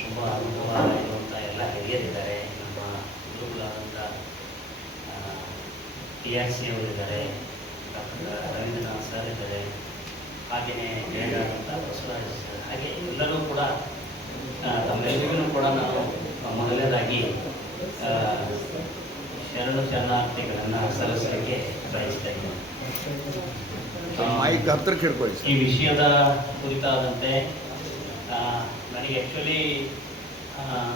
ತುಂಬ ಅನುಭವ ಇರುವಂಥ ಎಲ್ಲ ಹಿರಿಯರಿದ್ದಾರೆ. ನಮ್ಮ ಗುರುಗಳಾದಂಥ PRC ಅವರಿದ್ದಾರೆ, ಡಾಕ್ಟರ್ ರವೀಂದ್ರನಾಥ್ ಸರ್ ಇದ್ದಾರೆ, ಹಾಗೆಯೇ ಗೆಳೆಯರಾದಂಥ ಬಸವರಾಜ್ ಸರ್, ಹಾಗೆ ಎಲ್ಲರೂ ಕೂಡ ತಮ್ಮೆಲ್ಲರಿಗೂ ಕೂಡ ನಾನು ಮೊದಲನೇದಾಗಿ ಶರಣಾರ್ಥಿಗಳನ್ನು ಸಲ್ಲಿಸಲಿಕ್ಕೆ ಬಯಸ್ತಾ ಇದ್ದೀನಿ. ಈ ವಿಷಯದ ಕುರಿತಾದಂತೆ ನನಗೆ ಆ್ಯಕ್ಚುಲಿ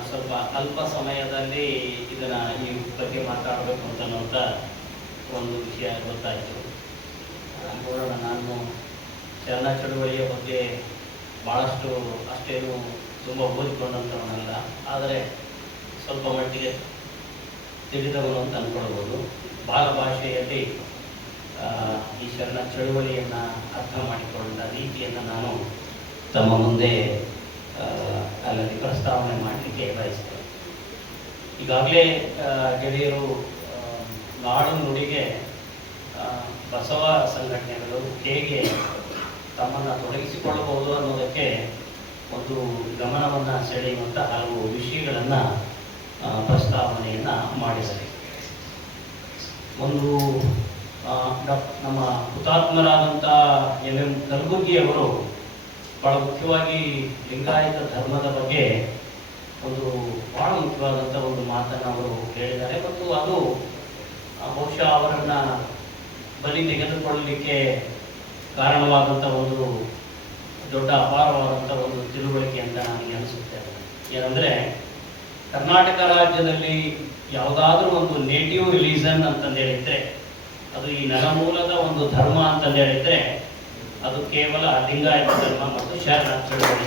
ಸ್ವಲ್ಪ ಅಲ್ಪ ಸಮಯದಲ್ಲಿ ಇದನ್ನು ಈ ಬಗ್ಗೆ ಮಾತಾಡಬೇಕು ಅಂತನ್ನುವಂಥ ಒಂದು ವಿಷಯ ಗೊತ್ತಾಯಿತು. ನೋಡೋಣ, ನಾನು ಶರಣ ಚಳುವಳಿಯ ಬಗ್ಗೆ ಭಾಳಷ್ಟು ಅಷ್ಟೇನು ತುಂಬ ಓದಿಕೊಂಡಂಥವನಲ್ಲ, ಆದರೆ ಸ್ವಲ್ಪ ಮಟ್ಟಿಗೆ ತಿಳಿದವನು ಅಂತ ಅಂದ್ಕೊಳ್ಬೋದು. ಬಾಲಭಾಷೆಯಲ್ಲಿ ಈ ಶರಣ ಚಳುವಳಿಯನ್ನು ಅರ್ಥ ಮಾಡಿಕೊಂಡ ರೀತಿಯನ್ನು ನಾನು ತಮ್ಮ ಮುಂದೆ ಅಲ್ಲಿ ಪ್ರಸ್ತಾವನೆ ಮಾಡಲಿಕ್ಕೆ ಬಯಸ್ತೇನೆ. ಈಗಾಗಲೇ ಗೆಳೆಯರು ನಾಡು ನುಡಿಗೆ ಬಸವ ಸಂಘಟನೆಗಳು ಹೇಗೆ ತಮ್ಮನ್ನು ತೊಡಗಿಸಿಕೊಳ್ಳಬಹುದು ಅನ್ನೋದಕ್ಕೆ ಒಂದು ಗಮನವನ್ನು ಸೆಳೆಯುವಂಥ ಹಲವು ವಿಷಯಗಳನ್ನು ಪ್ರಸ್ತಾವನೆಯನ್ನು ಮಾಡಿದ್ದಾರೆ. ಒಂದು ನಮ್ಮ ಹುತಾತ್ಮರಾದಂಥ MM ಕಲಬುರ್ಗಿಯವರು ಭಾಳ ಮುಖ್ಯವಾಗಿ ಲಿಂಗಾಯತ ಧರ್ಮದ ಬಗ್ಗೆ ಒಂದು ಭಾಳ ಮುಖ್ಯವಾದಂಥ ಒಂದು ಮಾತನ್ನು ಅವರು ಹೇಳಿದ್ದಾರೆ, ಮತ್ತು ಅದು ಬಹುಶಃ ಅವರನ್ನು ಬಲಿ ತೆಗೆದುಕೊಳ್ಳಲಿಕ್ಕೆ ಕಾರಣವಾದಂಥ ಒಂದು ದೊಡ್ಡ ಅಪಾರವಾದಂಥ ಒಂದು ತಿಳುವಳಿಕೆ ಅಂತ ನನಗೆ ಅನಿಸುತ್ತೆ. ಏನಂದರೆ, ಕರ್ನಾಟಕ ರಾಜ್ಯದಲ್ಲಿ ಯಾವುದಾದ್ರೂ ಒಂದು ನೇಟಿವ್ ರಿಲಿಜನ್ ಅಂತಂದೇಳಿದರೆ, ಅದು ಈ ನೆಲಮೂಲದ ಒಂದು ಧರ್ಮ ಅಂತಂದೇಳಿದರೆ ಅದು ಕೇವಲ ಲಿಂಗಾಯತ ಧರ್ಮ ಮತ್ತು ಶರಣ ಚಳುವಳಿ.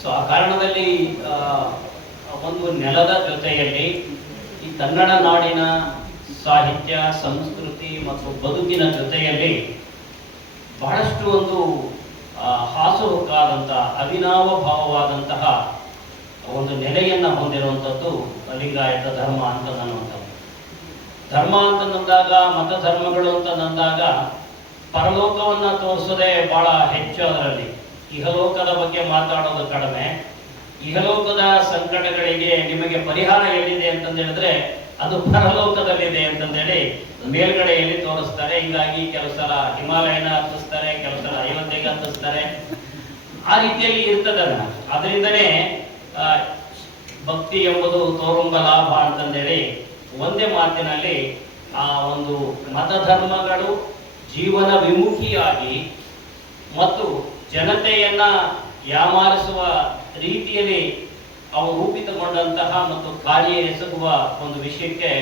ಸೊ ಆ ಕಾರಣದಲ್ಲಿ ಒಂದು ನೆಲದ ಜೊತೆಯಲ್ಲಿ ಈ ಕನ್ನಡ ನಾಡಿನ ಸಾಹಿತ್ಯ, ಸಂಸ್ಕೃತಿ ಮತ್ತು ಬದುಕಿನ ಜೊತೆಯಲ್ಲಿ ಬಹಳಷ್ಟು ಒಂದು ಹಾಸುಹೊಕ್ಕಾದಂಥ ಅವಿನಾವ ಭಾವವಾದಂತಹ ಒಂದು ನೆಲೆಯನ್ನು ಹೊಂದಿರುವಂಥದ್ದು ಲಿಂಗಾಯತ ಧರ್ಮ ಅಂತ ಅನ್ನುವಂಥದ್ದು. ಧರ್ಮ ಅಂತ ನಂದಾಗ, ಮತಧರ್ಮಗಳು ಅಂತ ನಂದಾಗ ಪರಲೋಕವನ್ನು ತೋರಿಸೋದೇ ಭಾಳ ಹೆಚ್ಚು. ಅದರಲ್ಲಿ ಇಹಲೋಕದ ಬಗ್ಗೆ ಮಾತಾಡೋದು ಕಡಿಮೆ. ಇಹಲೋಕದ ಸಂಕಟಗಳಿಗೆ ನಿಮಗೆ ಪರಿಹಾರ ಎಲ್ಲಿದೆ ಅಂತಂದೇಳಿದ್ರೆ ಅದು ಪರಲೋಕದಲ್ಲಿದೆ ಅಂತಂದೇಳಿ ಮೇಲ್ಗಡೆಯಲ್ಲಿ ತೋರಿಸ್ತಾರೆ. ಹೀಗಾಗಿ ಕೆಲವು ಸಲ ಹಿಮಾಲಯನ ಹತ್ತಿಸ್ತಾರೆ, ಕೆಲವು ಸಲ ಅಯೋಧ್ಯೆಗೆ ಹತ್ತಿಸ್ತಾರೆ. ಆ ರೀತಿಯಲ್ಲಿ ಇರ್ತದೆ. ಅದರಿಂದನೇ ಭಕ್ತಿ ಎಂಬುದು ತೋರುಂಬ ಲಾಭ ಅಂತಂದೇಳಿ ಒಂದೇ ಮಾತಿನಲ್ಲಿ ಆ ಒಂದು ಮತಧರ್ಮಗಳು ಜೀವನ ವಿಮುಖಿಯಾಗಿ ಮತ್ತು ಜನತೆಯನ್ನ ಯಾಮಾರಿಸುವ ರೀತಿಯಲ್ಲಿ ಅವು ರೂಪಿತಗೊಂಡಂತಹ ಮತ್ತು ಕಾರ್ಯ ಎಸಗುವ ಒಂದು ವಿಷಯಕ್ಕೆ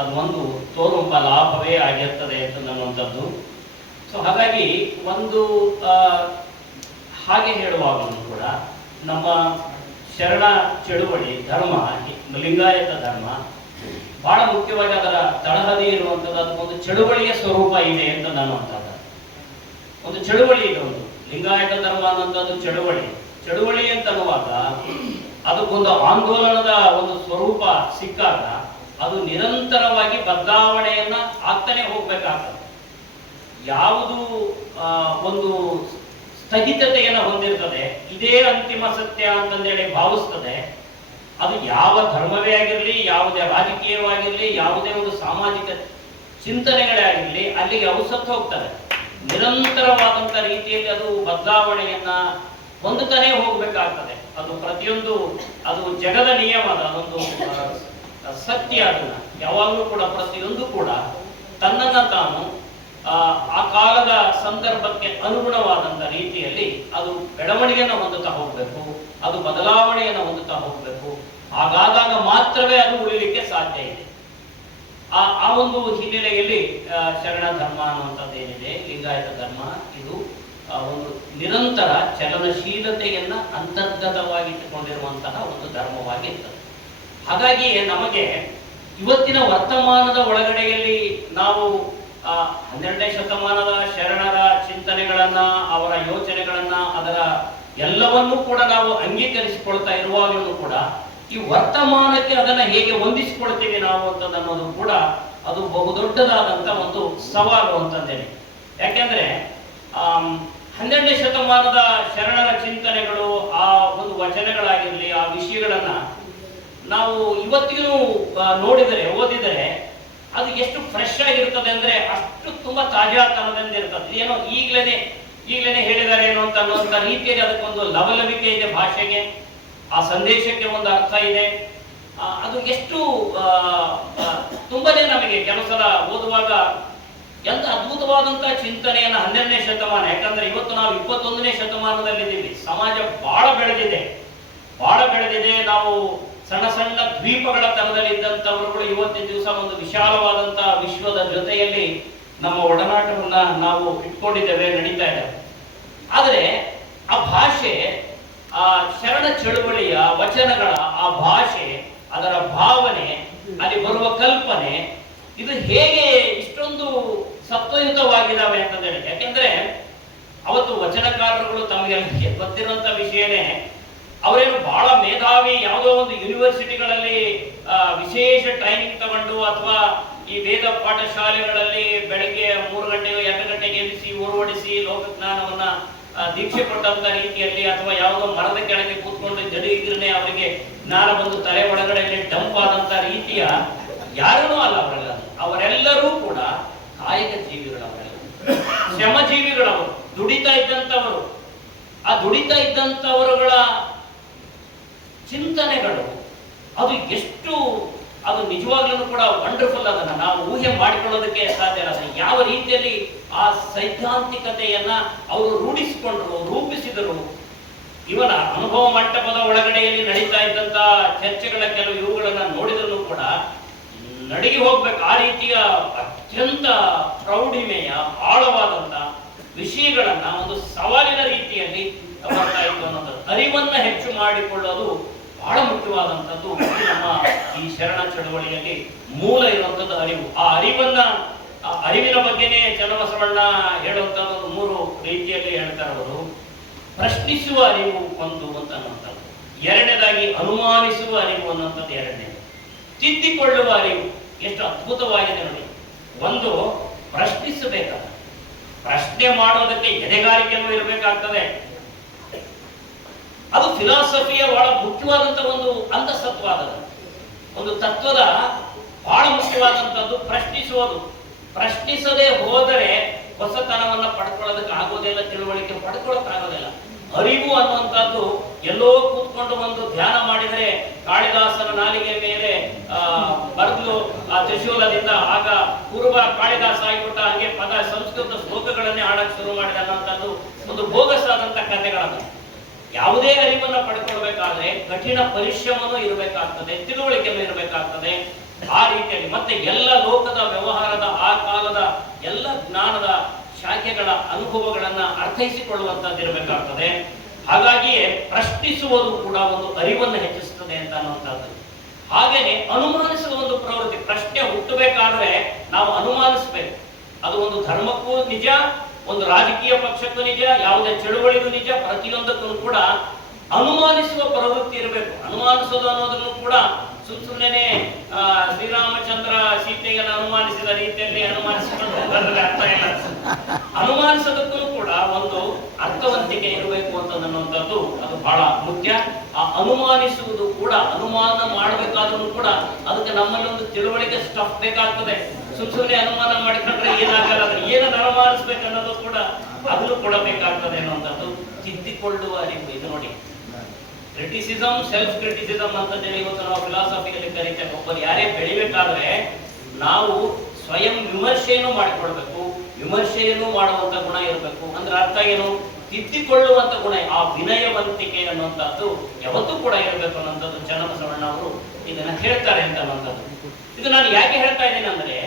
ಅದು ಒಂದು ತೋರುಂಬ ಲಾಭವೇ ಆಗಿರ್ತದೆ ಅನ್ನುವಂಥದ್ದು. ಸೊ ಹಾಗಾಗಿ ಒಂದು ಹಾಗೆ ಹೇಳುವಾಗಲೂ ಕೂಡ ನಮ್ಮ ಶರಣ ಚಳುವಳಿ ಧರ್ಮ, ಲಿಂಗಾಯತ ಧರ್ಮ ಬಹಳ ಮುಖ್ಯವಾಗಿ ಅದರ ತಳಹದಿ ಇರುವಂಥದ್ದು, ಅದಕ್ಕೊಂದು ಚಳುವಳಿಯ ಸ್ವರೂಪ ಇದೆ ಅಂತ ಅನ್ನುವಂಥದ್ದು. ಒಂದು ಚಳುವಳಿ ಇದೆ, ಒಂದು ಲಿಂಗಾಯತ ಧರ್ಮ ಅನ್ನೋಂಥದ್ದು ಚಳುವಳಿ ಅಂತ ಅನ್ನುವಾಗ ಅದಕ್ಕೊಂದು ಆಂದೋಲನದ ಒಂದು ಸ್ವರೂಪ ಸಿಕ್ಕಾಗ ಅದು ನಿರಂತರವಾಗಿ ಬದಲಾವಣೆಯನ್ನ ಆಗ್ತಾನೆ ಹೋಗ್ಬೇಕಾಗ್ತದೆ. ಯಾವುದು ಒಂದು ಸ್ಥಗಿತತೆಯನ್ನು ಹೊಂದಿರ್ತದೆ, ಇದೇ ಅಂತಿಮ ಸತ್ಯ ಅಂತಂದೇಳಿ ಭಾವಿಸ್ತದೆ, ಅದು ಯಾವ ಧರ್ಮವೇ ಆಗಿರಲಿ, ಯಾವುದೇ ರಾಜಕೀಯವಾಗಿರಲಿ, ಯಾವುದೇ ಒಂದು ಸಾಮಾಜಿಕ ಚಿಂತನೆಗಳೇ ಆಗಿರಲಿ, ಅಲ್ಲಿಗೆ ಅವು ಸತ್ತು ಹೋಗ್ತದೆ. ನಿರಂತರವಾದಂಥ ರೀತಿಯಲ್ಲಿ ಅದು ಬದಲಾವಣೆಯನ್ನ ಹೊಂದುತ್ತಾನೆ ಹೋಗ್ಬೇಕಾಗ್ತದೆ. ಅದು ಪ್ರತಿಯೊಂದು ಅದು ಜಗದ ನಿಯಮದ ಅದೊಂದು ಸತ್ಯ. ಅದನ್ನ ಯಾವಾಗಲೂ ಕೂಡ ಪ್ರತಿಯೊಂದು ಕೂಡ ತನ್ನನ್ನು ತಾನು ಆ ಕಾಲದ ಸಂದರ್ಭಕ್ಕೆ ಅನುಗುಣವಾದಂಥ ರೀತಿಯಲ್ಲಿ ಅದು ಬೆಳವಣಿಗೆಯನ್ನು ಹೊಂದುತ್ತಾ ಹೋಗಬೇಕು, ಅದು ಬದಲಾವಣೆಯನ್ನು ಹೊಂದುತ್ತಾ ಹೋಗಬೇಕು. ಹಾಗಾದಾಗ ಮಾತ್ರವೇ ಅದು ಉಳಿಲಿಕ್ಕೆ ಸಾಧ್ಯ ಇದೆ. ಆ ಒಂದು ಹಿನ್ನೆಲೆಯಲ್ಲಿ ಶರಣ ಧರ್ಮ ಅನ್ನುವಂಥದ್ದು ಏನಿದೆ, ಲಿಂಗಾಯತ ಧರ್ಮ, ಇದು ಒಂದು ನಿರಂತರ ಚಲನಶೀಲತೆಯನ್ನ ಅಂತರ್ಗತವಾಗಿಟ್ಟುಕೊಂಡಿರುವಂತಹ ಒಂದು ಧರ್ಮವಾಗಿರ್ತದೆ. ಹಾಗಾಗಿ ನಮಗೆ ಇವತ್ತಿನ ವರ್ತಮಾನದ ಒಳಗಡೆಯಲ್ಲಿ ನಾವು 12ನೇ ಶತಮಾನದ ಶರಣರ ಚಿಂತನೆಗಳನ್ನ, ಅವರ ಯೋಚನೆಗಳನ್ನ, ಅದರ ಎಲ್ಲವನ್ನೂ ಕೂಡ ನಾವು ಅಂಗೀಕರಿಸಿಕೊಳ್ತಾ ಇರುವಾಗಲೂ ಕೂಡ ಈ ವರ್ತಮಾನಕ್ಕೆ ಅದನ್ನ ಹೇಗೆ ಹೊಂದಿಸಿಕೊಳ್ತೀವಿ ನಾವು ಅನ್ನೋದು ಕೂಡ ಅದು ಬಹುದೊಡ್ಡದಾದಂತ ಒಂದು ಸವಾಲು ಅಂತಂದೇನೆ. ಯಾಕೆಂದ್ರೆ 12ನೇ ಶತಮಾನದ ಶರಣರ ಚಿಂತನೆಗಳು, ಆ ಒಂದು ವಚನಗಳಾಗಿರಲಿ, ಆ ವಿಷಯಗಳನ್ನ ನಾವು ಇವತ್ತಿಗೂ ನೋಡಿದರೆ, ಓದಿದರೆ ಅದು ಎಷ್ಟು ಫ್ರೆಶ್ ಆಗಿರ್ತದೆ ಅಂದ್ರೆ ಅಷ್ಟು ತುಂಬಾ ತಾಜಾತನದಿಂದ ಇರ್ತದೆ. ಏನೋ ಈಗಲೇ ಹೇಳಿದ್ದಾರೆ ಏನೋ ಅಂತ ಅನ್ನುವಂಥ ರೀತಿಯಲ್ಲಿ ಅದಕ್ಕೊಂದು ಲವಲವಿಕೆ ಇದೆ ಭಾಷೆಗೆ, ಆ ಸಂದೇಶಕ್ಕೆ ಒಂದು ಅರ್ಥ ಇದೆ. ಅದು ಎಷ್ಟು ತುಂಬನೇ ನಮಗೆ ಕೆಲವು ಸಲ ಓದುವಾಗ ಎಂತ ಅದ್ಭುತವಾದಂತಹ ಚಿಂತನೆಯನ್ನ 12ನೇ ಶತಮಾನ, ಯಾಕಂದ್ರೆ ಇವತ್ತು ನಾವು 21ನೇ ಶತಮಾನದಲ್ಲಿದ್ದೀವಿ. ಸಮಾಜ ಬಹಳ ಬೆಳೆದಿದೆ. ನಾವು ಸಣ್ಣ ಸಣ್ಣ ದ್ವೀಪಗಳ ತರದಲ್ಲಿ ಇದ್ದಂಥವರುಗಳು ಇವತ್ತಿನ ದಿವಸ ಒಂದು ವಿಶಾಲವಾದಂತಹ ವಿಶ್ವದ ಜೊತೆಯಲ್ಲಿ ನಮ್ಮ ಒಡನಾಟವನ್ನ ನಾವು ಇಟ್ಕೊಂಡಿದ್ದೇವೆ, ನಡೀತಾ ಇದೆ. ಆದರೆ ಆ ಭಾಷೆ, ಆ ಶರಣ ಚಳುವಳಿಯ ವಚನಗಳ ಆ ಭಾಷೆ, ಅದರ ಭಾವನೆ, ಅಲ್ಲಿ ಬರುವ ಕಲ್ಪನೆ, ಇದು ಹೇಗೆ ಇಷ್ಟೊಂದು ಸತ್ವಯುತವಾಗಿದ್ದಾವೆ ಅಂತ ಹೇಳಿ. ಯಾಕೆಂದ್ರೆ ಅವತ್ತು ವಚನಕಾರರುಗಳು ತಮಗೆ ಗೊತ್ತಿರುವಂತ ವಿಷಯನೇ, ಅವರೇನು ಬಹಳ ಮೇಧಾವಿ, ಯಾವುದೋ ಒಂದು ಯೂನಿವರ್ಸಿಟಿಗಳಲ್ಲಿ ವಿಶೇಷ ಟ್ರೈನಿಂಗ್ ತಗೊಂಡು ಅಥವಾ ಈ ವೇದ ಪಾಠಶಾಲೆಗಳಲ್ಲಿ ಬೆಳಗ್ಗೆ 3 ಗಂಟೆಗೆ 2 ಗಂಟೆಗೆ ಎಬ್ಬಿಸಿ ಓರ್ವಡಿಸಿ ಲೋಕಜ್ಞಾನವನ್ನ ದೀಕ್ಷೆ ಕೊಟ್ಟಂತ ರೀತಿಯಲ್ಲಿ, ಅಥವಾ ಯಾವುದೋ ಮರದ ಕೆಳಗೆ ಕೂತ್ಕೊಂಡು ಜಡಿಗಿರನೆ ಅವರಿಗೆ ಜ್ಞಾನ ಬಂದು ತಲೆ ಒಳಗಡೆ ಡಂಪ್ ಆದಂತ ರೀತಿಯ ಯಾರೂ ಅಲ್ಲ ಅವರೆಲ್ಲರೂ ಕೂಡ ಕಾಯಕ ಜೀವಿಗಳವರೆಲ್ಲ, ಶ್ರಮಜೀವಿಗಳವರು, ದುಡಿತಾ ಇದ್ದಂಥವರು. ಆ ದುಡಿತಾ ಇದ್ದಂಥವರುಗಳ ಚಿಂತನೆಗಳು ಅದು ಎಷ್ಟು, ಅದು ನಿಜವಾಗ್ಲೂ ಕೂಡ ವಂಡರ್ಫುಲ್. ಅದನ್ನ ನಾವು ಊಹೆ ಮಾಡಿಕೊಳ್ಳೋದಕ್ಕೆ ಸಾಧ್ಯ ಇಲ್ಲ. ಯಾವ ರೀತಿಯಲ್ಲಿ ಆ ಸೈದ್ಧಾಂತಿಕತೆಯನ್ನ ಅವರು ರೂಪಿಸಿದರು. ಇವನ ಅನುಭವ ಮಂಟಪದ ಒಳಗಡೆಯಲ್ಲಿ ನಡೀತಾ ಇದ್ದಂತ ಚರ್ಚೆಗಳ ಕೆಲವು ಇವುಗಳನ್ನ ನೋಡಿದ್ರು ಕೂಡ ನಡಿಗೆ ಹೋಗ್ಬೇಕು. ಆ ರೀತಿಯ ಅತ್ಯಂತ ಪ್ರೌಢಿಮೆಯ ಆಳವಾದಂತ ವಿಷಯಗಳನ್ನ ಒಂದು ಸವಾಲಿನ ರೀತಿಯಲ್ಲಿ ಬರ್ತಾ ಇತ್ತು ಅನ್ನೋದು, ಅರಿವನ್ನ ಹೆಚ್ಚು ಮಾಡಿಕೊಳ್ಳೋದು ಬಹಳ ಮುಖ್ಯವಾದಂಥದ್ದು. ನಮ್ಮ ಈ ಶರಣ ಚಳವಳಿಯಲ್ಲಿ ಮೂಲ ಇರುವಂಥದ್ದು ಅರಿವು. ಆ ಅರಿವಿನ ಬಗ್ಗೆನೇ ಚನ್ನಬಸವಣ್ಣ ಹೇಳುವಂಥದ್ದು 3 ರೀತಿಯಲ್ಲಿ ಹೇಳ್ತಾರೆ ಅವರು. ಪ್ರಶ್ನಿಸುವ ಅರಿವು ಒಂದು ಅಂತ ಅನ್ನುವಂಥದ್ದು, ಎರಡನೇದಾಗಿ ಅನುಮಾನಿಸುವ ಅರಿವು ಅನ್ನುವಂಥದ್ದು ಎರಡನೇದು, ತಿದ್ದಿಕೊಳ್ಳುವ ಅರಿವು. ಎಷ್ಟು ಅದ್ಭುತವಾಗಿದೆ ನೋಡಿ. ಒಂದು, ಪ್ರಶ್ನಿಸಬೇಕಲ್ಲ, ಪ್ರಶ್ನೆ ಮಾಡೋದಕ್ಕೆ ಎದೆಗಾರಿಕೆನೂ ಇರಬೇಕಾಗ್ತದೆ. ಅದು ಫಿಲಾಸಫಿಯ ಬಹಳ ಮುಖ್ಯವಾದಂತ ಒಂದು ಅಂತಸತ್ವಾದ ಒಂದು ತತ್ವದ ಬಹಳ ಮುಖ್ಯವಾದಂತದ್ದು ಪ್ರಶ್ನಿಸುವುದು. ಪ್ರಶ್ನಿಸದೆ ಹೋದರೆ ಹೊಸತನವನ್ನ ಪಡ್ಕೊಳ್ಳೋದಕ್ಕೆ ಆಗೋದಿಲ್ಲ, ತಿಳುವಳಿಕೆ ಪಡ್ಕೊಳ್ಳೋಕೆ ಆಗೋದಿಲ್ಲ. ಅರಿವು ಅನ್ನುವಂಥದ್ದು ಎಲ್ಲೋ ಕೂತ್ಕೊಂಡು ಒಂದು ಧ್ಯಾನ ಮಾಡಿದರೆ ಕಾಳಿದಾಸನ ನಾಲಿಗೆ ಮೇಲೆ ಬರೆದು ಆ ತ್ರಿಶೂಲದಿಂದ ಆಗ ಪೂರ್ವ ಕಾಳಿದಾಸ ಆಗಿಬಿಟ್ಟ, ಹಾಗೆ ಪದ ಸಂಸ್ಕೃತ ಶ್ಲೋಕಗಳನ್ನೇ ಆಡಕ್ಕೆ ಶುರು ಮಾಡಿದ ಅನ್ನುವಂಥದ್ದು ಒಂದು ಬೋಗಸಾದಂತ ಕಥೆಗಳನ್ನ. ಯಾವುದೇ ಅರಿವನ್ನ ಪಡ್ಕೊಳ್ಬೇಕಾದ್ರೆ ಕಠಿಣ ಪರಿಶ್ರಮನೂ ಇರಬೇಕಾಗ್ತದೆ, ತಿಳುವಳಿಕೆನೂ ಇರಬೇಕಾಗ್ತದೆ. ಆ ರೀತಿಯಲ್ಲಿ ಮತ್ತೆ ಎಲ್ಲ ಲೋಕದ ವ್ಯವಹಾರದ ಆ ಕಾಲದ ಎಲ್ಲ ಜ್ಞಾನದ ಶಾಖೆಗಳ ಅನುಭವಗಳನ್ನ ಅರ್ಥೈಸಿಕೊಳ್ಳುವಂತದ್ದಿರಬೇಕಾಗ್ತದೆ. ಹಾಗಾಗಿಯೇ ಪ್ರಶ್ನಿಸುವುದು ಕೂಡ ಒಂದು ಅರಿವನ್ನು ಹೆಚ್ಚಿಸುತ್ತದೆ ಅಂತ ಅನ್ನುವಂಥದ್ದು. ಹಾಗೇನೆ ಅನುಮಾನಿಸುವ ಒಂದು ಪ್ರವೃತ್ತಿ. ಪ್ರಶ್ನೆ ಹುಟ್ಟಬೇಕಾದ್ರೆ ನಾವು ಅನುಮಾನಿಸಬೇಕು. ಅದು ಒಂದು ಧರ್ಮಕ್ಕೂ ನಿಜ, ಒಂದು ರಾಜಕೀಯ ಪಕ್ಷಕ್ಕೂ ನಿಜ, ಯಾವುದೇ ಚಳುವಳಿಗೂ ನಿಜ. ಪ್ರತಿಯೊಂದಕ್ಕೂ ಕೂಡ ಅನುಮಾನಿಸುವ ಪ್ರವೃತ್ತಿ ಇರಬೇಕು. ಅನುಮಾನಿಸೋದು ಅನ್ನೋದನ್ನು ಕೂಡ ಸುಮ್ಮನೆ ಶ್ರೀರಾಮಚಂದ್ರ ಸೀತೆಯನ್ನು ಅನುಮಾನಿಸಿದ ರೀತಿಯಲ್ಲಿ ಅನುಮಾನಿಸಿಕೊಂಡು ಹೋಗೋದ್ರಲ್ಲಿ ಅರ್ಥ ಇಲ್ಲ. ಅನುಮಾನಿಸೋದಕ್ಕೂ ಕೂಡ ಒಂದು ಅರ್ಥವಂತಿಕೆ ಇರಬೇಕು ಅಂತನ್ನುವಂಥದ್ದು ಅದು ಬಹಳ ಮುಖ್ಯ. ಆ ಅನುಮಾನಿಸುವುದು ಕೂಡ, ಅನುಮಾನ ಮಾಡಬೇಕಾದ್ರೂ ಕೂಡ ಅದಕ್ಕೆ ನಮ್ಮಲ್ಲಿ ಒಂದು ತಿಳುವಳಿಕೆ ಸ್ಟಫ್ ಬೇಕಾಗ್ತದೆ. ಸುಮ್ಮನೆ ಅನುಮಾನ ಮಾಡಿಕೊಂಡ್ರೆ ಏನಾಗಲ್ಲ, ಏನನ್ನು ಅನುಮಾನಿಸ್ಬೇಕನ್ನೋದು ಕೂಡ ಅದನ್ನು ಕೂಡ ಬೇಕಾಗ್ತದೆ ಅನ್ನುವಂಥದ್ದು. ತಿದ್ದಿಕೊಳ್ಳುವ ಅರಿವು ಇದು ನೋಡಿ. ಕ್ರಿಟಿಸಿಸಮ್, ಸೆಲ್ಫ್ ಕ್ರಿಟಿಸಿಸಮ್ ಅಂತ ಹೇಳಿ ಇವತ್ತು ನಾವು ಫಿಲಾಸಫಿಯಲ್ಲಿ ಕರೀತೇವೆ. ಒಬ್ಬರು ಯಾರೇ ಬೆಳಿಬೇಕಾದ್ರೆ ನಾವು ಸ್ವಯಂ ವಿಮರ್ಶೆಯನ್ನು ಮಾಡಿಕೊಳ್ಬೇಕು, ವಿಮರ್ಶೆಯನ್ನು ಮಾಡುವಂತ ಗುಣ ಇರಬೇಕು. ಅಂದ್ರೆ ಅರ್ಥ ಏನು? ತಿದ್ದಿಕೊಳ್ಳುವಂತ ಗುಣ, ಆ ವಿನಯವಂತಿಕೆ ಅನ್ನುವಂಥದ್ದು ಯಾವತ್ತೂ ಕೂಡ ಇರಬೇಕು ಅನ್ನೋಂಥದ್ದು ಚನ್ನಬಸವಣ್ಣ ಅವರು ಇದನ್ನ ಹೇಳ್ತಾರೆ ಅಂತ ಅನ್ನುವಂಥದ್ದು. ಇದು ನಾನು ಯಾಕೆ ಹೇಳ್ತಾ ಇದ್ದೀನಿ ಅಂದ್ರೆ,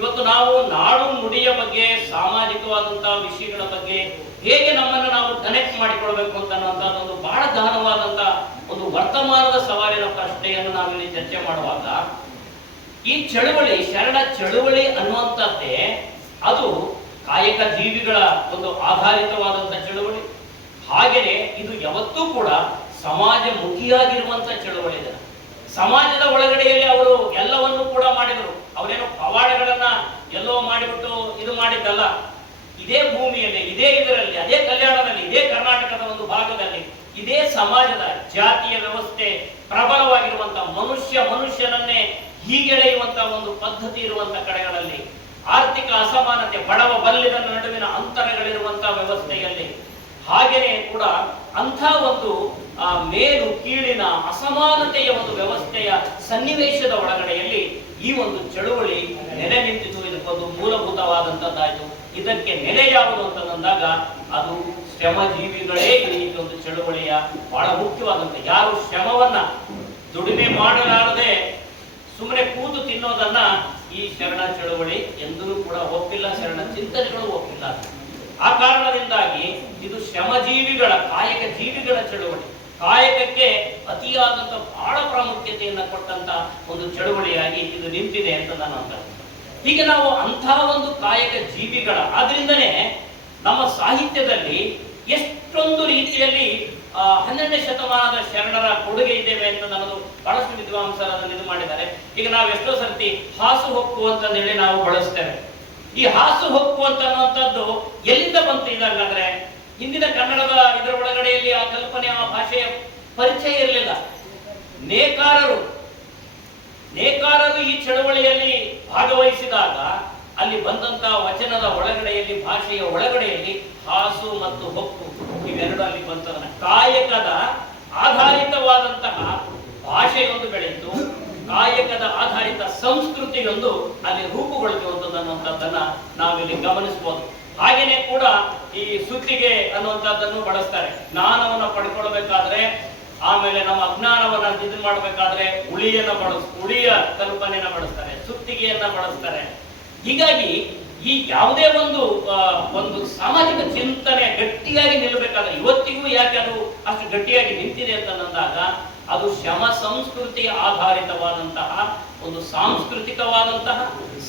ಇವತ್ತು ನಾವು ನಾಡು ನುಡಿಯ ಬಗ್ಗೆ, ಸಾಮಾಜಿಕವಾದಂತಹ ವಿಷಯಗಳ ಬಗ್ಗೆ ಹೇಗೆ ನಮ್ಮನ್ನು ನಾವು ಕನೆಕ್ಟ್ ಮಾಡಿಕೊಳ್ಬೇಕು ಅಂತ ಅನ್ನುವಂಥದ್ದು ಒಂದು ಬಹಳ ಗಹನವಾದಂತ ಒಂದು ವರ್ತಮಾನದ ಸವಾಲಿನ ಪ್ರಶ್ನೆಯನ್ನು ನಾವಿಲ್ಲಿ ಚರ್ಚೆ ಮಾಡುವಾಗ, ಈ ಚಳುವಳಿ, ಶರಣ ಚಳುವಳಿ ಅನ್ನುವಂಥದ್ದೇ ಅದು ಕಾಯಕ ಜೀವಿಗಳ ಒಂದು ಆಧಾರಿತವಾದಂತ ಚಳುವಳಿ. ಹಾಗೆಯೇ ಇದು ಯಾವತ್ತೂ ಕೂಡ ಸಮಾಜ ಮುಖಿಯಾಗಿರುವಂತ ಚಳುವಳಿ ಇದೆ. ಸಮಾಜದ ಒಳಗಡೆಯಲ್ಲಿ ಅವರು ಎಲ್ಲವನ್ನೂ ಕೂಡ ಮಾಡಿದರು. ಅವರೇನು ಪವಾಡಗಳನ್ನ ಎಲ್ಲೋ ಮಾಡಿಬಿಟ್ಟು ಇದು ಮಾಡಿದ್ದಲ್ಲ. ಇದೇ ಭೂಮಿಯಲ್ಲಿ, ಇದೇ ಇದರಲ್ಲಿ, ಅದೇ ಕಲ್ಯಾಣದಲ್ಲಿ, ಇದೇ ಕರ್ನಾಟಕದ ಒಂದು ಭಾಗದಲ್ಲಿ, ಇದೇ ಸಮಾಜದ ಜಾತಿಯ ವ್ಯವಸ್ಥೆ ಪ್ರಬಲವಾಗಿರುವಂತಹ ಮನುಷ್ಯನನ್ನೇ ಹೀಗೆಳೆಯುವಂತಹ ಒಂದು ಪದ್ಧತಿ ಇರುವಂತಹ ಕಡೆಗಳಲ್ಲಿ, ಆರ್ಥಿಕ ಅಸಮಾನತೆ, ಬಡವ ಬಲ್ಲಿದ ನಡುವಿನ ಅಂತರಗಳಿರುವಂತಹ ವ್ಯವಸ್ಥೆಯಲ್ಲಿ, ಹಾಗೆಯೇ ಕೂಡ ಅಂಥ ಒಂದು ಮೇಲು ಕೀಳಿನ ಅಸಮಾನತೆಯ ಒಂದು ವ್ಯವಸ್ಥೆಯ ಸನ್ನಿವೇಶದ ಒಳಗಡೆಯಲ್ಲಿ ಈ ಒಂದು ಚಳುವಳಿ ನೆಲೆ ನಿಂತಿತು. ಇದಕ್ಕೊಂದು ಮೂಲಭೂತವಾದಂತದ್ದಾಯ್ತು. ಇದಕ್ಕೆ ನೆಲೆ ಯಾವುದು ಅಂತಂದಾಗ ಅದು ಶ್ರಮಜೀವಿಗಳೇ ಈ ಒಂದು ಚಳುವಳಿಯ ಬಹಳ ಮುಖ್ಯವಾದಂತ. ಯಾರು ಶ್ರಮವನ್ನ ದುಡಿಮೆ ಮಾಡಲಾರದೆ ಸುಮ್ಮನೆ ಕೂತು ತಿನ್ನೋದನ್ನ ಈ ಶರಣ ಚಳುವಳಿ ಎಂದೂ ಕೂಡ ಒಪ್ಪಿಲ್ಲ, ಶರಣ ಚಿಂತನೆಗಳು ಒಪ್ಪಿಲ್ಲ. ಆ ಕಾರಣದಿಂದಾಗಿ ಇದು ಶ್ರಮಜೀವಿಗಳ, ಕಾಯಕ ಜೀವಿಗಳ ಚಳುವಳಿ, ಕಾಯಕಕ್ಕೆ ಅತಿಯಾದಂತ ಬಹಳ ಪ್ರಾಮುಖ್ಯತೆಯನ್ನ ಕೊಟ್ಟಂತ ಒಂದು ಚಳುವಳಿಯಾಗಿ ಇದು ನಿಂತಿದೆ ಅಂತ ನಾನು ಅಂತಾರೆ. ಹೀಗೆ ನಾವು ಅಂಥ ಒಂದು ಕಾಯಕ ಜೀವಿಗಳ, ಆದ್ರಿಂದನೇ ನಮ್ಮ ಸಾಹಿತ್ಯದಲ್ಲಿ ಎಷ್ಟೊಂದು ರೀತಿಯಲ್ಲಿ 12ನೇ ಶತಮಾನದ ಶರಣರ ಕೊಡುಗೆ ಇದ್ದೇವೆ ಅಂತ ನನ್ನದು ಬಹಳಷ್ಟು ವಿದ್ವಾಂಸರು ಅದನ್ನು ಇದು ಮಾಡಿದ್ದಾರೆ. ಈಗ ನಾವು ಎಷ್ಟೋ ಸರ್ತಿ ಹಾಸು ಹೊಕ್ಕು ಅಂತಂದೇಳಿ ನಾವು ಬಳಸ್ತೇವೆ. ಈ ಹಾಸು ಹೊಕ್ಕು ಅನ್ನುವಂಥದ್ದು ಎಲ್ಲಿಂದ ಬಂತು ಇದಾಗಂದ್ರೆ, ಹಿಂದಿನ ಕನ್ನಡದ ಇದರ ಒಳಗಡೆಯಲ್ಲಿ ಆ ಕಲ್ಪನೆ, ಆ ಭಾಷೆಯ ಪರಿಚಯ ಇರಲಿಲ್ಲ. ನೇಕಾರರು ಈ ಚಳವಳಿಯಲ್ಲಿ ಭಾಗವಹಿಸಿದಾಗ ಅಲ್ಲಿ ಬಂದಂತಹ ವಚನದ ಒಳಗಡೆಯಲ್ಲಿ, ಭಾಷೆಯ ಒಳಗಡೆಯಲ್ಲಿ ಹಾಸು ಮತ್ತು ಹೊಕ್ಕು ಇವೆರಡು ಅಲ್ಲಿ ಬಂತದನ್ನ. ಕಾಯಕದ ಆಧಾರಿತವಾದಂತಹ ಭಾಷೆಯೊಂದು ಬೆಳೆಯಿತು, ಕಾಯಕದ ಆಧಾರಿತ ಸಂಸ್ಕೃತಿಯೊಂದು ಅಲ್ಲಿ ರೂಪುಗೊಳ್ಳುವಂಥದ್ದನ್ನ ನಾವಿಲ್ಲಿ ಗಮನಿಸಬಹುದು. ಹಾಗೇನೆ ಕೂಡ ಈ ಸುತ್ತಿಗೆ ಅನ್ನುವಂಥದ್ದನ್ನು ಬಳಸ್ತಾರೆ. ಜ್ಞಾನವನ್ನ ಪಡ್ಕೊಳ್ಬೇಕಾದ್ರೆ, ಆಮೇಲೆ ನಮ್ಮ ಅಜ್ಞಾನವನ್ನ ಇದು ಮಾಡಬೇಕಾದ್ರೆ ಉಳಿಯ ಕಲ್ಪನೆಯನ್ನ ಬಳಸ್ತಾರೆ, ಸುತ್ತಿಗೆಯನ್ನ ಬಳಸ್ತಾರೆ. ಹೀಗಾಗಿ ಈ ಯಾವುದೇ ಒಂದು ಸಾಮಾಜಿಕ ಚಿಂತನೆ ಗಟ್ಟಿಯಾಗಿ ನಿಲ್ಲಬೇಕಾದ್ರೆ, ಇವತ್ತಿಗೂ ಯಾಕೆ ಅದು ಅಷ್ಟು ಗಟ್ಟಿಯಾಗಿ ನಿಂತಿದೆ ಅಂತಂದಾಗ ಅದು ಶ್ರಮ ಸಂಸ್ಕೃತಿಯ ಆಧಾರಿತವಾದಂತಹ ಒಂದು ಸಾಂಸ್ಕೃತಿಕವಾದಂತಹ,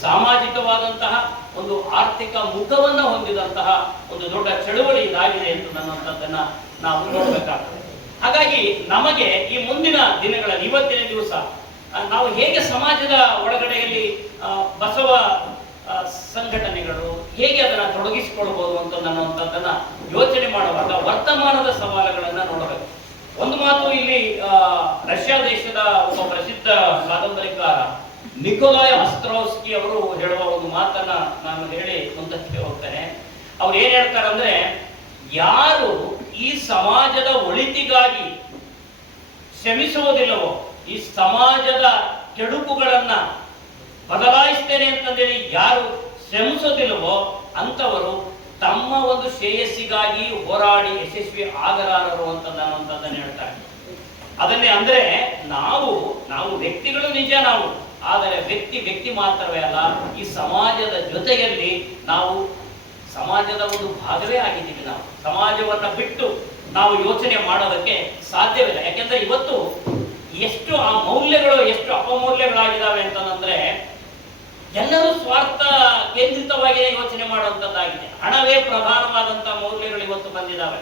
ಸಾಮಾಜಿಕವಾದಂತಹ, ಒಂದು ಆರ್ಥಿಕ ಮುಖವನ್ನ ಹೊಂದಿದಂತಹ ಒಂದು ದೊಡ್ಡ ಚಳುವಳಿ ಇದಾಗಿದೆ ಅಂತ ನನ್ನಂತದ್ದನ್ನ ನಾವು ನೋಡಬೇಕಾಗ್ತದೆ. ಹಾಗಾಗಿ ನಮಗೆ ಈ ಮುಂದಿನ ದಿನಗಳಲ್ಲಿ, ಇವತ್ತಿನ ದಿವಸ ನಾವು ಹೇಗೆ ಸಮಾಜದ ಒಳಗಡೆಯಲ್ಲಿ ಬಸವ ಸಂಘಟನೆಗಳು ಹೇಗೆ ಅದನ್ನ ತೊಡಗಿಸಿಕೊಳ್ಬಹುದು ಅಂತ ಅನ್ನುವಂಥದ್ದನ್ನ ಯೋಚನೆ ಮಾಡುವಾಗ ವರ್ತಮಾನದ ಸವಾಲುಗಳನ್ನ ನೋಡಬೇಕು. ಒಂದು ಮಾತು ಇಲ್ಲಿ ರಷ್ಯಾ ದೇಶದ ಒಬ್ಬ ಪ್ರಸಿದ್ಧ ಕಾದಂಬರಿಕಾರ ನಿಕೋಲಾಯ್ ಅಸ್ಟ್ರೋಸ್ಕಿ ಅವರು ಹೇಳುವ ಒಂದು ಮಾತನ್ನ ನಾನು ಹೇಳಿ ಮುಂದಕ್ಕೆ ಹೋಗ್ತೇನೆ. ಅವ್ರು ಏನ್ ಹೇಳ್ತಾರೆ ಅಂದ್ರೆ, ಯಾರು ಈ ಸಮಾಜದ ಒಳಿತಿಗಾಗಿ ಶ್ರಮಿಸುವುದಿಲ್ಲವೋ, ಈ ಸಮಾಜದ ಕೆಡುಕುಗಳನ್ನ ಬದಲಾಯಿಸ್ತೇನೆ ಅಂತಂದೇಳಿ ಯಾರು ಶ್ರಮಿಸೋದಿಲ್ಲವೋ ಅಂತವರು ತಮ್ಮ ಒಂದು ಶ್ರೇಯಸ್ಸಿಗಾಗಿ ಹೋರಾಡಿ ಯಶಸ್ವಿ ಆಗಲಾರರು ಅಂತದನ್ನ ಹೇಳ್ತಾರೆ. ಅದನ್ನೇ ಅಂದ್ರೆ ನಾವು ವ್ಯಕ್ತಿಗಳು ನಿಜ, ಆದರೆ ವ್ಯಕ್ತಿ ಮಾತ್ರವೇ ಅಲ್ಲ, ಈ ಸಮಾಜದ ಜೊತೆಯಲ್ಲಿ ನಾವು ಸಮಾಜದ ಒಂದು ಭಾಗವೇ ಆಗಿದ್ದೀವಿ. ನಾವು ಸಮಾಜವನ್ನ ಬಿಟ್ಟು ನಾವು ಯೋಚನೆ ಮಾಡೋದಕ್ಕೆ ಸಾಧ್ಯವಿಲ್ಲ. ಯಾಕೆಂದ್ರೆ ಇವತ್ತು ಎಷ್ಟು ಆ ಮೌಲ್ಯಗಳು ಎಷ್ಟು ಅಪಮೌಲ್ಯಗಳಾಗಿದ್ದಾವೆ ಅಂತಂದ್ರೆ, ಎಲ್ಲರೂ ಸ್ವಾರ್ಥ ಕೇಂದ್ರಿತವಾಗಿ ಯೋಚನೆ ಮಾಡುವಂತದ್ದಾಗಿದೆ. ಹಣವೇ ಪ್ರಧಾನವಾದಂತಹ ಮೌಲ್ಯಗಳು ಇವತ್ತು ಬಂದಿದ್ದಾವೆ.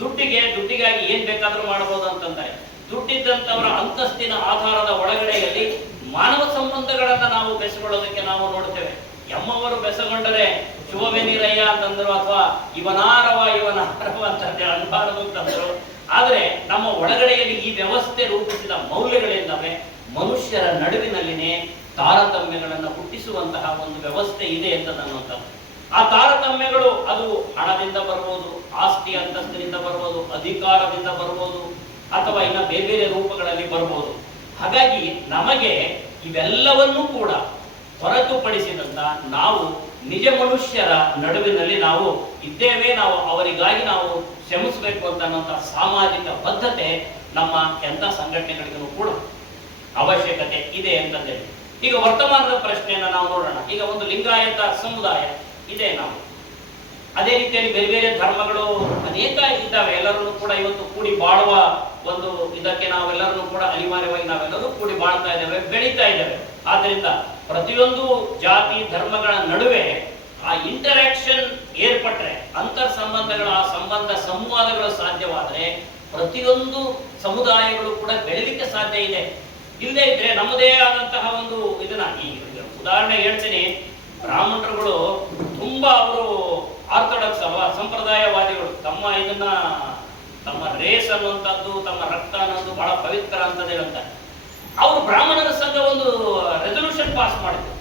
ದುಡ್ಡಿಗಾಗಿ ಏನ್ ಬೇಕಾದ್ರೂ ಮಾಡಬಹುದು ಅಂತಂದ್ರೆ, ದುಡ್ಡಿದ್ದಂತವರ ಅಂತಸ್ತಿನ ಆಧಾರದ ಒಳಗಡೆಯಲ್ಲಿ ಮಾನವ ಸಂಬಂಧಗಳನ್ನ ನಾವು ಬೆಸೆಕೊಳ್ಳೋದಕ್ಕೆ ನಾವು ನೋಡ್ತೇವೆ. ಎಮ್ಮವರು ಬೆಸಗೊಂಡರೆ ಶಿವವೆನಿರಯ್ಯ ಅಂತಂದ್ರು, ಅಥವಾ ಇವನಾರವ ಅಂತ ಅನ್ಬಾರದು ಅಂತಂದ್ರು. ಆದ್ರೆ ನಮ್ಮ ಒಳಗಡೆಯಲ್ಲಿ ಈ ವ್ಯವಸ್ಥೆ ರೂಪಿಸಿದ ಮೌಲ್ಯಗಳಿಂದವೆ ಮನುಷ್ಯರ ನಡುವಿನಲ್ಲಿನೇ ತಾರತಮ್ಯಗಳನ್ನು ಹುಟ್ಟಿಸುವಂತಹ ಒಂದು ವ್ಯವಸ್ಥೆ ಇದೆ ಅಂತ ಅನ್ನುವಂಥದ್ದು. ಆ ತಾರತಮ್ಯಗಳು ಅದು ಹಣದಿಂದ ಬರ್ಬೋದು, ಆಸ್ತಿ ಅಂತಸ್ತಿನಿಂದ ಬರ್ಬೋದು, ಅಧಿಕಾರದಿಂದ ಬರ್ಬೋದು, ಅಥವಾ ಇನ್ನ ಬೇರೆ ಬೇರೆ ರೂಪಗಳಲ್ಲಿ ಬರ್ಬೋದು. ಹಾಗಾಗಿ ನಮಗೆ ಇವೆಲ್ಲವನ್ನೂ ಕೂಡ ಹೊರತುಪಡಿಸಿದಂತ ನಾವು ನಿಜ ಮನುಷ್ಯರ ನಡುವಿನಲ್ಲಿ ನಾವು ಇದ್ದೇವೆ, ನಾವು ಅವರಿಗಾಗಿ ನಾವು ಶ್ರಮಿಸಬೇಕು ಅಂತ ಅನ್ನುವಂಥ ಸಾಮಾಜಿಕ ಬದ್ಧತೆ ನಮ್ಮ ಎಂಥ ಸಂಘಟನೆಗಳಿಗೂ ಕೂಡ ಅವಶ್ಯಕತೆ ಇದೆ ಅಂತಂದೇಳಿ. ಈಗ ವರ್ತಮಾನದ ಪ್ರಶ್ನೆಯನ್ನ ನಾವು ನೋಡೋಣ. ಈಗ ಒಂದು ಲಿಂಗಾಯತ ಸಮುದಾಯ ಇದೆ, ನಾವು ಅದೇ ರೀತಿಯಲ್ಲಿ ಬೇರೆ ಬೇರೆ ಧರ್ಮಗಳು ಅನೇಕ ಇದ್ದಾವೆ. ಎಲ್ಲರನ್ನು ಕೂಡ ಇವತ್ತು ಕೂಡಿ ಬಾಳುವ ಒಂದು ಇದಕ್ಕೆ ನಾವೆಲ್ಲರನ್ನು ಕೂಡ ಅನಿವಾರ್ಯವಾಗಿ ನಾವೆಲ್ಲರೂ ಕೂಡಿ ಬಾಳ್ತಾ ಇದ್ದೇವೆ, ಬೆಳೀತಾ ಇದ್ದೇವೆ. ಆದ್ರಿಂದ ಪ್ರತಿಯೊಂದು ಜಾತಿ ಧರ್ಮಗಳ ನಡುವೆ ಆ ಇಂಟರಾಕ್ಷನ್ ಏರ್ಪಟ್ರೆ, ಅಂತರ್ ಸಂಬಂಧಗಳ ಆ ಸಂವಾದಗಳು ಸಾಧ್ಯವಾದ್ರೆ ಪ್ರತಿಯೊಂದು ಸಮುದಾಯಗಳು ಕೂಡ ಬೆಳಲಿಕ್ಕೆ ಸಾಧ್ಯ ಇದೆ. ಇಲ್ಲದೆ ಇದ್ರೆ ನಮ್ಮದೇ ಆದಂತಹ ಒಂದು ಇದನ್ನ, ಈ ಉದಾಹರಣೆ ಹೇಳ್ತೀನಿ, ಬ್ರಾಹ್ಮಣರುಗಳು ತುಂಬಾ ಅವರು ಆರ್ಥೋಡಾಕ್ಸ್ ಅಲ್ವಾ, ಸಂಪ್ರದಾಯವಾದಿಗಳು ತಮ್ಮ ಇದನ್ನ ತಮ್ಮ ರೇಸ್ ಅನ್ನುವಂಥದ್ದು, ತಮ್ಮ ರಕ್ತ ಅನ್ನೋದು ಬಹಳ ಪವಿತ್ರ ಅಂತ ಹೇಳುತ್ತಾರೆ. ಅವರು ಬ್ರಾಹ್ಮಣರ ಸಂಘ ಒಂದು ರೆಸಲ್ಯೂಷನ್ ಪಾಸ್ ಮಾಡಿದ್ರು.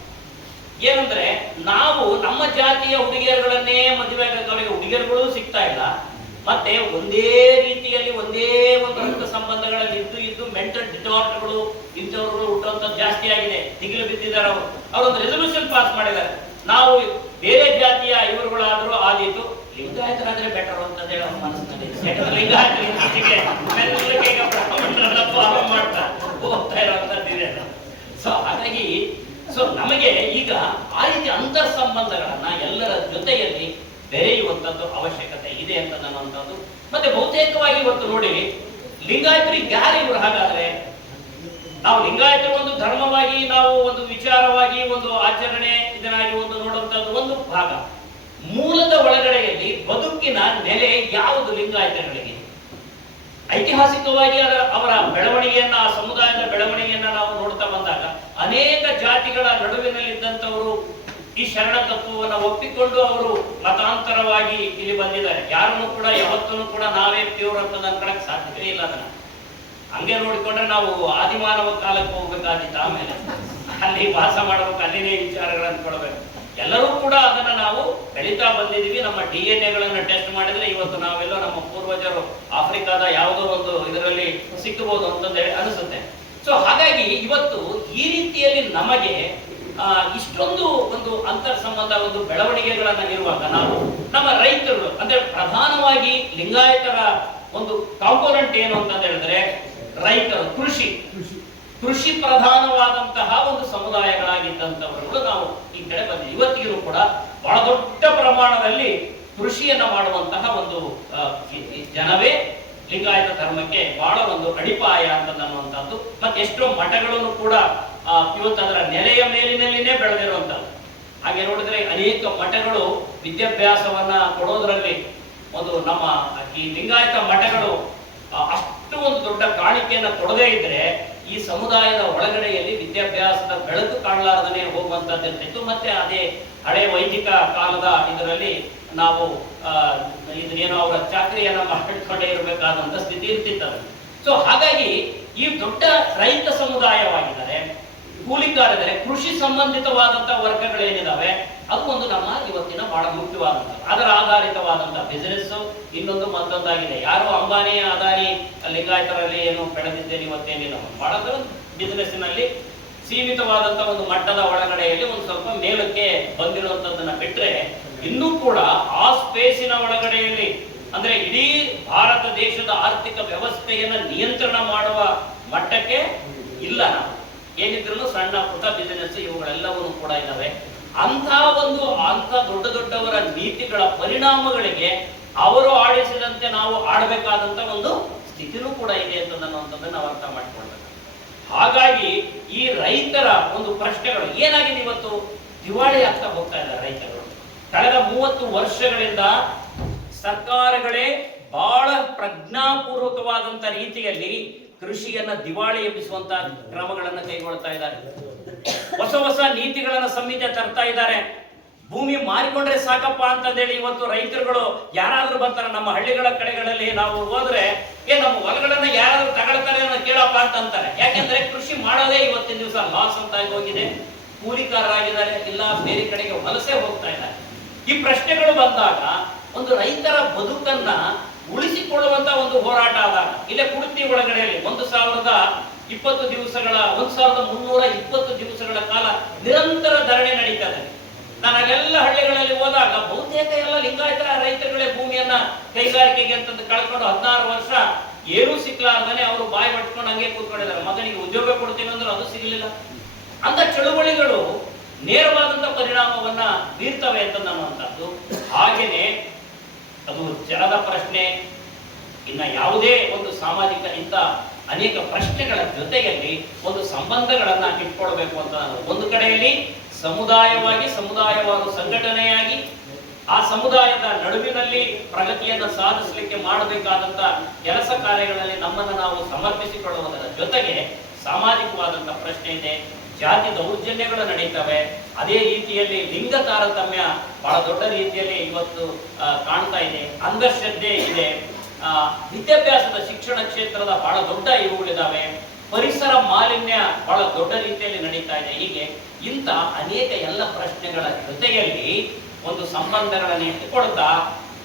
ಏನಂದ್ರೆ, ನಾವು ನಮ್ಮ ಜಾತಿಯ ಹುಡುಗಿಯರುಗಳನ್ನೇ ಮದುವೆ ಆಗಲಿಕ್ಕೆ ಹುಡುಗಿಯರುಗಳು ಸಿಗ್ತಾ ಇಲ್ಲ, ಮತ್ತೆ ಒಂದೇ ರೀತಿಯಲ್ಲಿ ಒಂದೇ ಒಂದು ರಕ್ತ ಸಂಬಂಧಗಳಲ್ಲಿ ಇದ್ದು ಮೆಂಟಲ್ ಡಿಸಾರ್ಡರ್ಗಳು ಇಂಥವ್ರುಗಳು ಹುಟ್ಟುವಂಥದ್ದು ಜಾಸ್ತಿ ಆಗಿದೆ, ದಿಗಿಲು ಬಿದ್ದಿದ್ದಾರೆ. ಅವರೊಂದು ರೆಸಲ್ಯೂಷನ್ ಪಾಸ್ ಮಾಡಿದ್ದಾರೆ, ನಾವು ಬೇರೆ ಜಾತಿಯ ಇವರುಗಳಾದ್ರೂ ಆದೀತು, ಲಿಂಗಾಯತರಾದ್ರೆ ಬೆಟರ್ ಅಂತ ಹೇಳಿ ಅವ್ರ ಮನಸ್ಸಿನಲ್ಲಿ ಮಾಡ್ತಾ ಹೋಗ್ತಾ ಇರುವಂತದ್ದಿದೆ. ಸೊ ಹಾಗಾಗಿ ನಮಗೆ ಈಗ ಆ ರೀತಿ ಅಂತರ್ ಸಂಬಂಧಗಳನ್ನ ಎಲ್ಲರ ಜೊತೆಯಲ್ಲಿ ಬೆರೆಯುವಂತದ್ದು ಅವಶ್ಯಕತೆ ಇದೆ ಅಂತ ಅನ್ನುವಂಥದ್ದು. ಮತ್ತೆ ಬಹುತೇಕವಾಗಿ ಇವತ್ತು ನೋಡಿ, ಲಿಂಗಾಯತರಿಗೆ ಯಾರು ಇವರು? ಹಾಗಾದ್ರೆ ನಾವು ಲಿಂಗಾಯತರು ಒಂದು ಧರ್ಮವಾಗಿ, ನಾವು ಒಂದು ವಿಚಾರವಾಗಿ, ಒಂದು ಆಚರಣೆ ಇದನ್ನಾಗಿ ಒಂದು ನೋಡುವಂತದ್ದು ಒಂದು ಭಾಗ. ಮೂಲದ ಒಳಗಡೆಯಲ್ಲಿ ಬದುಕಿನ ನೆಲೆ ಯಾವುದು ಲಿಂಗಾಯತಗಳಿಗೆ? ಐತಿಹಾಸಿಕವಾಗಿ ಅವರ ಬೆಳವಣಿಗೆಯನ್ನ, ಆ ಸಮುದಾಯದ ಬೆಳವಣಿಗೆಯನ್ನ ನಾವು ನೋಡ್ತಾ ಬಂದಾಗ ಅನೇಕ ಜಾತಿಗಳ ನಡುವಿನಲ್ಲಿದ್ದಂಥವರು ಈ ಶರಣ ತತ್ವವನ್ನು ಒಪ್ಪಿಕೊಂಡು ಅವರು ಮತಾಂತರವಾಗಿ ಇಲ್ಲಿ ಬಂದಿದ್ದಾರೆ. ಯಾರನ್ನು ಕೂಡ ಯಾವತ್ತೂ ಕೂಡ ನಾವೇ ಪ್ಯೂರ್ ಅಂತ ಅನ್ಕೊಳಕ್ ಸಾಧ್ಯವೇ ಇಲ್ಲ. ಅದನ್ನ ಹಂಗೆ ನೋಡಿಕೊಂಡ್ರೆ ನಾವು ಆದಿಮಾನವ ಕಾಲಕ್ಕೆ ಹೋಗ್ಬೇಕಾದಿತ್ತು, ಆಮೇಲೆ ಅಲ್ಲಿ ವಾಸ ಮಾಡಬೇಕು, ಅಲ್ಲಿನೇ ವಿಚಾರಗಳನ್ನು ಕೊಡಬೇಕು. ಎಲ್ಲರೂ ಕೂಡ ಅದನ್ನ ನಾವು ಬೆಳೀತಾ ಬಂದಿದೀವಿ. ನಮ್ಮ DNA ಗಳನ್ನ ಟೆಸ್ಟ್ ಮಾಡಿದ್ರೆ ಇವತ್ತು ನಾವೆಲ್ಲ ನಮ್ಮ ಪೂರ್ವಜರು ಆಫ್ರಿಕಾದ ಯಾವುದೋ ಒಂದು ಇದರಲ್ಲಿ ಸಿಕ್ಕಬಹುದು ಅಂತಂದು ಅನಿಸುತ್ತೆ. ಸೊ ಹಾಗಾಗಿ ಇವತ್ತು ಈ ರೀತಿಯಲ್ಲಿ ನಮಗೆ ಇಷ್ಟೊಂದು ಒಂದು ಅಂತರ್ ಸಂಬಂಧ, ಒಂದು ಬೆಳವಣಿಗೆಗಳನ್ನ ಇರುವಾಗ ನಾವು ನಮ್ಮ ರೈತರು ಅಂದ್ರೆ ಪ್ರಧಾನವಾಗಿ ಲಿಂಗಾಯತರ ಒಂದು ಕಾಂಪೋನೆಂಟ್ ಏನು ಅಂತ ಹೇಳಿದ್ರೆ ರೈತರು, ಕೃಷಿ ಪ್ರಧಾನವಾದಂತಹ ಒಂದು ಸಮುದಾಯಗಳಾಗಿದ್ದಂಥವರುಗಳು ನಾವು ಈ ಕಡೆ ಬಂದಿದ್ದೀವಿ. ಇವತ್ತಿಗೂ ಕೂಡ ಬಹಳ ದೊಡ್ಡ ಪ್ರಮಾಣದಲ್ಲಿ ಕೃಷಿಯನ್ನ ಮಾಡುವಂತಹ ಒಂದು ಜನವೇ ಲಿಂಗಾಯತ ಧರ್ಮಕ್ಕೆ ಬಹಳ ಒಂದು ಅಡಿಪಾಯ ಅಂತ ಅನ್ನುವಂಥದ್ದು. ಮತ್ತೆ ಎಷ್ಟೋ ಮಠಗಳನ್ನು ಕೂಡ ಇವತ್ತು ಅದರ ನೆಲೆಯ ಮೇಲಿನಲ್ಲಿನೇ ಬೆಳೆದಿರುವಂಥದ್ದು. ಹಾಗೆ ನೋಡಿದ್ರೆ ಅನೇಕ ಮಠಗಳು ವಿದ್ಯಾಭ್ಯಾಸವನ್ನ ಕೊಡೋದ್ರಲ್ಲಿ ಒಂದು ನಮ್ಮ ಈ ಲಿಂಗಾಯತ ಮಠಗಳು ಅಷ್ಟು ಒಂದು ದೊಡ್ಡ ಕಾಣಿಕೆಯನ್ನ ಕೊಡದೇ ಇದ್ರೆ ಈ ಸಮುದಾಯದ ಒಳಗಡೆಯಲ್ಲಿ ವಿದ್ಯಾಭ್ಯಾಸದ ಬೆಳಕು ಕಾಣಲಾರದನೆ ಹೋಗುವಂತದ್ದಿರ್ತಿತ್ತು. ಮತ್ತೆ ಅದೇ ಹಳೆ ವೈದಿಕ ಕಾಲದ ಇದರಲ್ಲಿ ನಾವು ಇದನ್ನೇನೋ ಅವರ ಚಾಕರಿಯನ್ನ ಮಾಡಿಕೊಂಡೇ ಇರಬೇಕಾದಂತ ಸ್ಥಿತಿ ಇರ್ತಿತ್ತು. ಸೊ ಹಾಗಾಗಿ ಈ ದೊಡ್ಡ ರೈತ ಸಮುದಾಯವಾಗಿದ್ದಾರೆ, ಕೂಲಿಕಾರಿದ್ದಾರೆ, ಕೃಷಿ ಸಂಬಂಧಿತವಾದಂತಹ ವರ್ಗಗಳೇನಿದಾವೆ ಅದು ಒಂದು ನಮ್ಮ ಇವತ್ತಿನ ಬಹಳ ಮುಖ್ಯವಾದಂತಹ, ಅದರ ಆಧಾರಿತವಾದಂತಹ ಬಿಸಿನೆಸ್ ಇನ್ನೊಂದು ಮತ್ತೊಂದಾಗಿದೆ. ಯಾರು ಅಂಬಾನಿ ಅದಾನಿ ಲಿಂಗಾಯತರಲ್ಲಿ ಏನು ಬೆಳೆದಿದ್ದೇನೆ ಇವತ್ತೇನಿಲ್ಲ, ಬಹಳ ಬಿಸಿನೆಸ್ಸಿನಲ್ಲಿ ಸೀಮಿತವಾದಂತಹ ಒಂದು ಮಟ್ಟದ ಒಳಗಡೆಯಲ್ಲಿ ಒಂದು ಸ್ವಲ್ಪ ಮೇಲಕ್ಕೆ ಬಂದಿರುವಂತದ್ದನ್ನ ಬಿಟ್ರೆ ಇನ್ನೂ ಕೂಡ ಆ ಸ್ಪೇಸಿನ ಒಳಗಡೆಯಲ್ಲಿ ಅಂದ್ರೆ ಇಡೀ ಭಾರತ ದೇಶದ ಆರ್ಥಿಕ ವ್ಯವಸ್ಥೆಯನ್ನ ನಿಯಂತ್ರಣ ಮಾಡುವ ಮಟ್ಟಕ್ಕೆ ಇಲ್ಲ. ನಾವು ಏನಿದ್ರು ಸಣ್ಣ ಪುಟ್ಟ ಬಿಸಿನೆಸ್ ಇವುಗಳೆಲ್ಲವೂ ಕೂಡ ಇದ್ದಾವೆ. ಅಂತ ದೊಡ್ಡ ದೊಡ್ಡವರ ನೀತಿಗಳ ಪರಿಣಾಮಗಳಿಗೆ ಅವರು ಆಡಿಸಿದಂತೆ ನಾವು ಆಡಬೇಕಾದಂತ ಒಂದು ಸ್ಥಿತಿನೂ ಕೂಡ ಇದೆ ಅಂತ ಅನ್ನುವಂಥದ್ದನ್ನು ನಾವು ಅರ್ಥ ಮಾಡಿಕೊಳ್ಬೇಕು. ಹಾಗಾಗಿ ಈ ರೈತರ ಒಂದು ಪ್ರಶ್ನೆಗಳು ಏನಾಗಿದೆ, ಇವತ್ತು ದಿವಾಳಿ ಆಗ್ತಾ ಹೋಗ್ತಾ ಇದ್ದಾರೆ ರೈತರು. ಕಳೆದ 30 ವರ್ಷಗಳಿಂದ ಸರ್ಕಾರಗಳೇ ಬಹಳ ಪ್ರಜ್ಞಾಪೂರ್ವಕವಾದಂತ ರೀತಿಯಲ್ಲಿ ಕೃಷಿಯನ್ನ ದಿವಾಳಿ ಎಬ್ಬಿಸುವಂತ ಕ್ರಮಗಳನ್ನು ಕೈಗೊಳ್ತಾ ಇದ್ದಾರೆ. ಹೊಸ ನೀತಿಗಳನ್ನ ಸಂಹಿತೆ ತರ್ತಾ ಇದ್ದಾರೆ. ಭೂಮಿ ಮಾರಿಕೊಂಡ್ರೆ ಸಾಕಪ್ಪ ಅಂತಂದೇಳಿ ಇವತ್ತು ರೈತರುಗಳು ಯಾರಾದ್ರೂ ಬರ್ತಾರೆ ನಮ್ಮ ಹಳ್ಳಿಗಳ ಕಡೆಗಳಲ್ಲಿ ನಾವು ಹೋದ್ರೆ ನಮ್ಮ ಹೊಲಗಳನ್ನ ಯಾರಾದ್ರೂ ತಗೊಳ್ತಾರೆ ಅನ್ನೋ ಕೇಳಪ್ಪ ಅಂತ ಅಂತಾರೆ. ಯಾಕೆಂದ್ರೆ ಕೃಷಿ ಮಾಡೋದೇ ಇವತ್ತಿನ ದಿವಸ ಲಾಸ್ ಅಂತ ಹೋಗಿದೆ. ಕೂಲಿಕಾರರಾಗಿದ್ದಾರೆ, ಇಲ್ಲ ಬೇರೆ ಕಡೆಗೆ ವಲಸೆ ಹೋಗ್ತಾ ಇದ್ದಾರೆ. ಈ ಪ್ರಶ್ನೆಗಳು ಬಂದಾಗ ಒಂದು ರೈತರ ಬದುಕನ್ನ ಉಳಿಸಿಕೊಳ್ಳುವಂತ ಒಂದು ಹೋರಾಟ ಆದಾಗ ಇಲ್ಲೇ ಕುಡ್ತಿ ಒಳಗಡೆಯಲ್ಲಿ 1020 ದಿವಸಗಳ 1320 ದಿವಸಗಳ ಕಾಲ ನಿರಂತರ ಧರಣಿ ನಡೀತದೆ. ನಾನು ಅಲ್ಲೆಲ್ಲ ಹಳ್ಳಿಗಳಲ್ಲಿ ಹೋದಾಗ ಬಹುತೇಕ ಎಲ್ಲ ಲಿಂಗಾಯತರ ರೈತರುಗಳೇ ಭೂಮಿಯನ್ನ ಕೈಗಾರಿಕೆಗೆ ಅಂತಂದು ಕಳ್ಕೊಂಡು 16 ವರ್ಷ ಏನೂ ಸಿಕ್ಲಾರ್ದಾನೆ ಅವರು ಬಾಯಿ ಪಟ್ಕೊಂಡು ಹಂಗೆ ಕೂತ್ಕೊಂಡಿದ್ದಾರೆ. ಮಗನಿಗೆ ಉದ್ಯೋಗ ಕೊಡ್ತೀನಿ ಅಂದ್ರೆ ಅದು ಸಿಗಲಿಲ್ಲ. ಅಂತ ಚಳುವಳಿಗಳು ನೇರವಾದಂತ ಪರಿಣಾಮವನ್ನ ಬೀರ್ತವೆ ಅಂತ ಅನ್ನುವಂಥದ್ದು. ಹಾಗೇನೆ ಅದು ಜನದ ಪ್ರಶ್ನೆ, ಇನ್ನ ಯಾವುದೇ ಒಂದು ಸಾಮಾಜಿಕ ಇಂಥ ಅನೇಕ ಪ್ರಶ್ನೆಗಳ ಜೊತೆಯಲ್ಲಿ ಒಂದು ಸಂಬಂಧಗಳನ್ನ ಇಟ್ಕೊಳ್ಬೇಕು ಅಂತ ಒಂದು ಕಡೆಯಲ್ಲಿ ಸಮುದಾಯವಾದ ಸಂಘಟನೆಯಾಗಿ ಆ ಸಮುದಾಯದ ನಡುವಿನಲ್ಲಿ ಪ್ರಗತಿಯನ್ನು ಸಾಧಿಸಲಿಕ್ಕೆ ಮಾಡಬೇಕಾದಂತ ಕೆಲಸ ಕಾರ್ಯಗಳಲ್ಲಿ ನಮ್ಮನ್ನು ನಾವು ಸಮರ್ಪಿಸಿಕೊಳ್ಳುವುದರ ಜೊತೆಗೆ ಸಾಮಾಜಿಕವಾದಂತಹ ಪ್ರಶ್ನೆ ಇದೆ, ಜಾತಿ ದೌರ್ಜನ್ಯಗಳು ನಡೀತವೆ. ಅದೇ ರೀತಿಯಲ್ಲಿ ಲಿಂಗ ತಾರತಮ್ಯ ಬಹಳ ದೊಡ್ಡ ರೀತಿಯಲ್ಲಿ ಇವತ್ತು ಕಾಣ್ತಾ ಇದೆ. ಅಂಧಶ್ರದ್ಧೆ ಇದೆ. ವಿದ್ಯಾಭ್ಯಾಸದ ಶಿಕ್ಷಣ ಕ್ಷೇತ್ರದ ಬಹಳ ದೊಡ್ಡ ಇವುಗಳಿದಾವೆ. ಪರಿಸರ ಮಾಲಿನ್ಯ ಬಹಳ ದೊಡ್ಡ ರೀತಿಯಲ್ಲಿ ನಡೀತಾ ಇದೆ. ಹೀಗೆ ಇಂಥ ಅನೇಕ ಎಲ್ಲ ಪ್ರಶ್ನೆಗಳ ಜೊತೆಯಲ್ಲಿ ಒಂದು ಸಂಬಂಧಗಳನ್ನು ಇಟ್ಟುಕೊಳ್ತಾ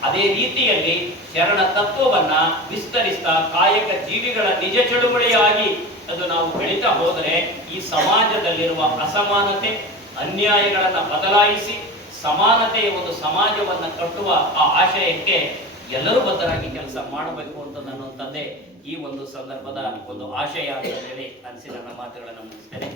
ಅದೇ ರೀತಿಯಲ್ಲಿ ಶರಣ ತತ್ವವನ್ನ ವಿಸ್ತರಿಸ್ತಾ ಕಾಯಕ ಜೀವಿಗಳ ನಿಜ ಚಳುವಳಿಯಾಗಿ ಅದು ನಾವು ಬೆಳೀತಾ ಹೋದರೆ ಈ ಸಮಾಜದಲ್ಲಿರುವ ಅಸಮಾನತೆ ಅನ್ಯಾಯಗಳನ್ನು ಬದಲಾಯಿಸಿ ಸಮಾನತೆಯ ಒಂದು ಸಮಾಜವನ್ನು ಕಟ್ಟುವ ಆ ಆಶಯಕ್ಕೆ ಎಲ್ಲರೂ ಬದ್ಧರಾಗಿ ಕೆಲಸ ಮಾಡಬೇಕು ಅಂತ ಅನ್ನುವಂಥದ್ದೇ ಈ ಒಂದು ಸಂದರ್ಭದ ಒಂದು ಆಶಯ ಅಂತ ಹೇಳಿ ಅನಿಸಿ ನನ್ನ ಮಾತುಗಳನ್ನು ಮುಗಿಸ್ತೇನೆ.